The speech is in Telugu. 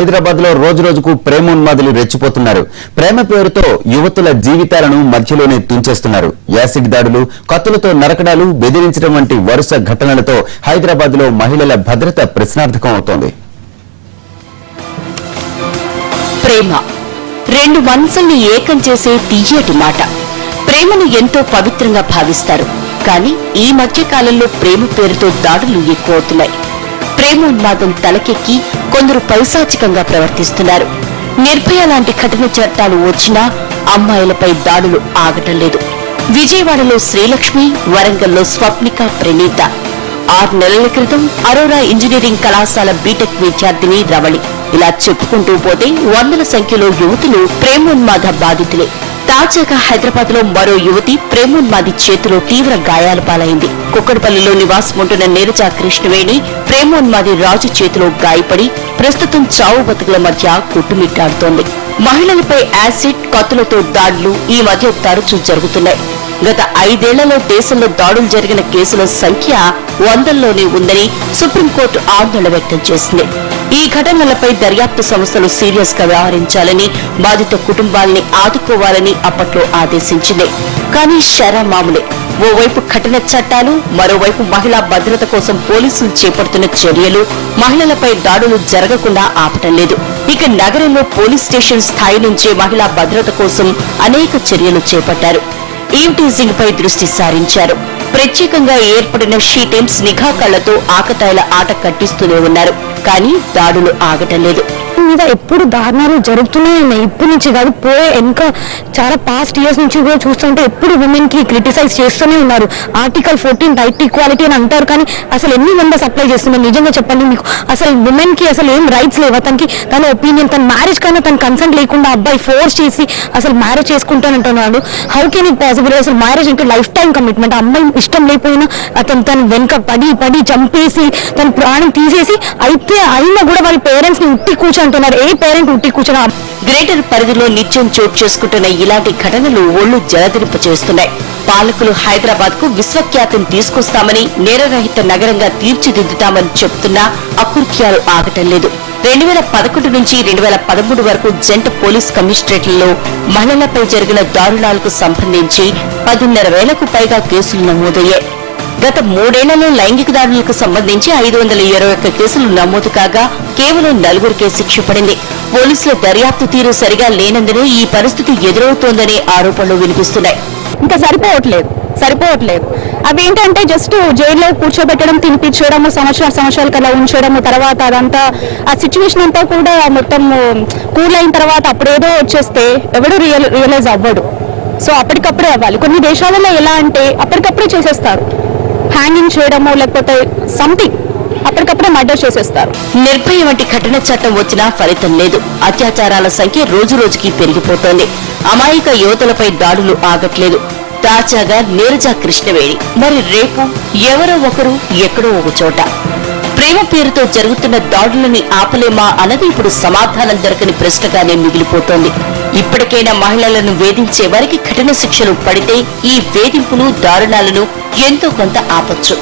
హైదరాబాద్ లో రోజు రోజుకు ప్రేమోన్మాదులు రెచ్చిపోతున్నారు. ప్రేమ పేరుతో యువతుల జీవితాలను మధ్యలోనే తుంచేస్తున్నారు. యాసిడ్ దాడులు, కత్తులతో నరకడాలు, బెదిరించడం వంటి వరుస ఘటనలతో హైదరాబాద్ లో మహిళల భద్రత ప్రశ్నార్థకం అవుతోంది. ప్రేమ రెండు మనసుల్ని ఏకం చేసే తీయటి మాట. ప్రేమను ఎంతో పవిత్రంగా భావిస్తారు. కానీ ఈ మధ్య కాలంలో ప్రేమ పేరుతో దాడులు ఎక్కువవుతున్నాయి. ప్రేమోన్మాదం తలకెక్కి కొందరు పైశాచికంగా ప్రవర్తిస్తున్నారు. నిర్భయ లాంటి కఠిన చట్టాలు వచ్చినా అమ్మాయిలపై దాడులు ఆగటం లేదు. విజయవాడలో శ్రీలక్ష్మి, వరంగల్లో స్వప్నిక ప్రణీత, 6 నెలల క్రితం అరోరా ఇంజనీరింగ్ కళాశాల బీటెక్ విద్యార్థిని రవళి. ఇలా చెప్పుకుంటూ పోతే వందల సంఖ్యలో యువతులు ప్రేమోన్మాద బాధితులే. తాజాగా హైదరాబాద్ లో మరో యువతి ప్రేమోన్మాది చేతిలో తీవ్ర గాయాల పాలైంది. కుక్కడపల్లిలో నివాసముంటున్న నీరజ కృష్ణవేణి ప్రేమోన్మాది రాజు చేతిలో గాయపడి ప్రస్తుతం చావు బతుకుల మధ్య కొట్టుమిట్టాడుతోంది. మహిళలపై యాసిడ్, కత్తులతో దాడులు ఈ మధ్య తరచూ జరుగుతున్నాయి. గత 5 ఏళ్లలో దేశంలో దాడులు జరిగిన కేసుల సంఖ్య 100లోనే ఉందని సుప్రీంకోర్టు ఆందోళన వ్యక్తం చేసింది. ఈ ఘటనలపై దర్యాప్తు సంస్థలు సీరియస్ గా వ్యవహరించాలని, బాధిత కుటుంబాల్ని ఆదుకోవాలని అప్పట్లో ఆదేశించింది. కానీ షరా మామూలే. ఓవైపు కఠిన చట్టాలు, మరోవైపు మహిళా భద్రత కోసం పోలీసులు చేపడుతున్న చర్యలు మహిళలపై దాడులు జరగకుండా ఆపటం లేదు. ఇక నగరంలో పోలీస్ స్టేషన్ స్థాయి నుంచే మహిళా భద్రత కోసం అనేక చర్యలు చేపట్టారు. ఈవ్ టీజింగ్ పై దృష్టి సారించారు. ప్రత్యేకంగా ఏర్పడిన షీ టీమ్స్ నిఘా కళ్లతో ఆకతాయిల ఆట కట్టిస్తూనే ఉన్నారు. కానీ దాడులు ఆగటం లేదు. మీద ఎప్పుడు దారుణాలు జరుగుతూనే ఉన్నాయి. ఇప్పటి నుంచి కాదు, పోయే ఇంకా చాలా పాస్ట్ ఇయర్స్ నుంచి కూడా చూస్తుంటే ఎప్పుడు ఉమెన్ కి క్రిటిసైజ్ చేస్తూనే ఉన్నారు. ఆర్టికల్ 14 రైట్ ఈక్వాలిటీ అని అంటారు, కానీ అసలు ఎన్ని మెంబర్స్ అప్లై చేస్తున్నారు? నిజంగా చెప్పండి, మీకు అసలు ఉమెన్ కి అసలు ఏం రైట్స్ లేవా? తన ఒపీనియన్, తన మ్యారేజ్ కన్నా తన కన్సెంట్ లేకుండా అబ్బాయి ఫోర్స్ చేసి అసలు మ్యారేజ్ చేసుకుంటానంటున్నాడు. How can it possible? అసలు మ్యారేజ్ అంటే లైఫ్ టైం కమిట్మెంట్. అమ్మాయి ఇష్టం లేకపోయినా తన వెనుక పడి చంపేసి తన ప్రాణం తీసేసి అయినా కూడా వాళ్ళ పేరెంట్స్ ని ఉట్టి కూర్చుంటున్నారు. ఏ పేరెంట్ ఉట్టి కూర్చున్నా? గ్రేటర్ పరిధిలో నిత్యం చోటు చేసుకుంటున్న ఇలాంటి ఘటనలు ఒళ్లు జలదింప చేస్తున్నాయి. పాలకులు హైదరాబాద్ కు విశ్వఖ్యాతం తీసుకొస్తామని, నేరరహిత నగరంగా తీర్చిదిద్దుతామని చెప్తున్నా అకృత్యాలు ఆగటం లేదు. 2011 నుంచి 2013 వరకు జంట పోలీస్ కమిషనరేట్లలో మహిళలపై జరిగిన దారుణాలకు సంబంధించి 10,500కు పైగా కేసులు నమోదయ్యాయి. గత 3 ఏళ్లలో లైంగిక దాడులకు సంబంధించి 521 కేసులు నమోదు కాగా కేవలం 4 శిక్ష పడింది. పోలీసుల దర్యాప్తు తీరు సరిగా లేనందునే ఈ పరిస్థితి ఎదురవుతోందనే ఆరోపణలు వినిపిస్తున్నాయి. ఇంకా సరిపోవట్లేదు. అవి ఏంటంటే జస్ట్ జైల్లో కూర్చోబెట్టడం, తినిపించడం, సంవత్సరాల కల్లా ఉంచడం, తర్వాత అదంతా ఆ సిచ్యువేషన్ అంతా కూడా మొత్తం కూల్ అయిన తర్వాత అప్పుడేదో వచ్చేస్తే ఎవడు రియలైజ్ అవ్వడు. సో అప్పటికప్పుడే అవ్వాలి. కొన్ని దేశాలలో ఎలా అంటే అప్పటికప్పుడే చేసేస్తారు, హ్యాంగింగ్ చేయడమో లేకపోతే సంథింగ్, అప్పటికప్పుడే మర్డర్ చేసేస్తారు. నిర్భయ వంటి కఠిన చట్టం వచ్చినా ఫలితం లేదు. అత్యాచారాల సంఖ్య రోజు రోజుకి పెరిగిపోతోంది. అమాయక యువతులపై దాడులు ఆగట్లేదు. తాజాగా నీరజ కృష్ణవేణి, మరి రేపు ఎవరో ఒకరు ఎక్కడో ఒక చోట. ప్రేమ పేరుతో జరుగుతున్న దాడులని ఆపలేమా అన్నది ఇప్పుడు సమాధానం దొరకని ప్రశ్నగానే మిగిలిపోతోంది. ఇప్పటికైనా మహిళలను వేధించే వారికి కఠిన శిక్షలు పడితే ఈ వేధింపులు, దారుణాలను ఎంతో కొంత ఆపొచ్చు.